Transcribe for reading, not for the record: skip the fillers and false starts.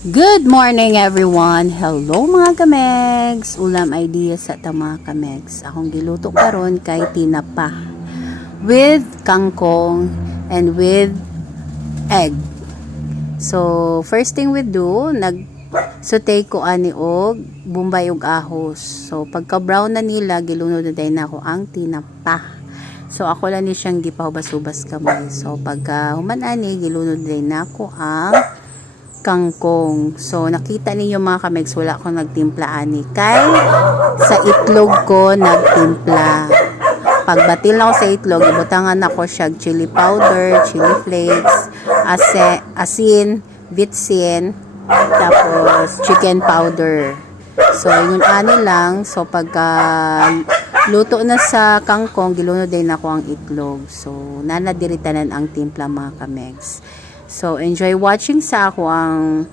Good morning everyone! Hello mga kamegs! Ulam idea sa mga kamegs. Akong giluto karon kay tinapa with kangkong and with egg. So first thing we do, nag-saute ko ani og bombay ug ahos. So pagka brown na nila, gilunod na din ako ang tinapa. So ako lang ni siyang gipahubas-hubas kamay. So pagka human ani, gilunod din ako ang kangkong. So nakita ninyo mga kamegs, wala akong nagtimpla ani kay sa itlog ko nagtimpla. Pagbatil na ako sa itlog, ibutangan ako siya chili powder, chili flakes, asin, vitsin, tapos chicken powder. So yun ani lang. So pagka luto na sa kangkong, gilunod din ako ang itlog. So nanadiritanan ang timpla mga kamegs. So, enjoy watching sa ako ang